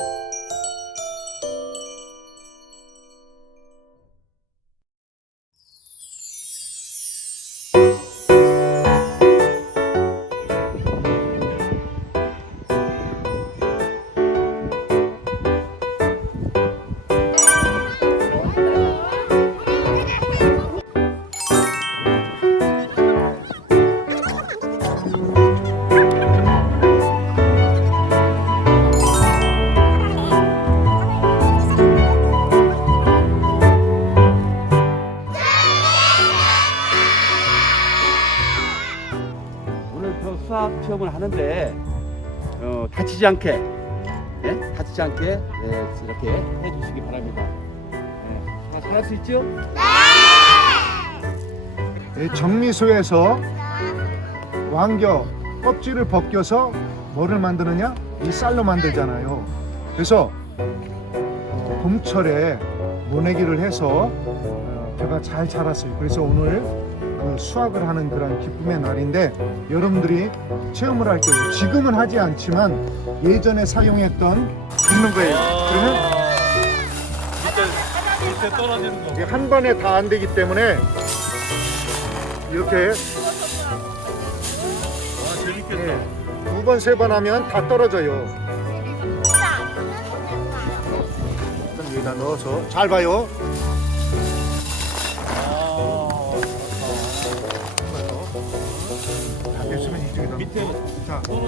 오 시험을 하는데 어, 다치지 않게 예? 다치지 않게 예, 이렇게 해주시기 바랍니다. 예, 다 잘할 수 있죠? 이 정미소에서 왕겨 껍질을 벗겨서 뭐를 만드느냐? 이 쌀로 만들잖아요. 그래서 어, 봄철에 모내기를 해서 어, 제가 잘 자랐어요. 그래서 오늘 그 수확을 하는 그런 기쁨의 날인데 여러분들이 체험을 할 때도 지금은 하지 않지만 예전에 사용했던 굽는 거예요. 그러면 밑에 떨어지는 거. 이게 한 번에 다 안 되기 때문에 이렇게 아 재밌겠다. 두 번, 세 번 하면 다 떨어져요. 일단 여기다 넣어서 잘 봐요. 다 됐으면 이쪽에다 밑에. 자, 떨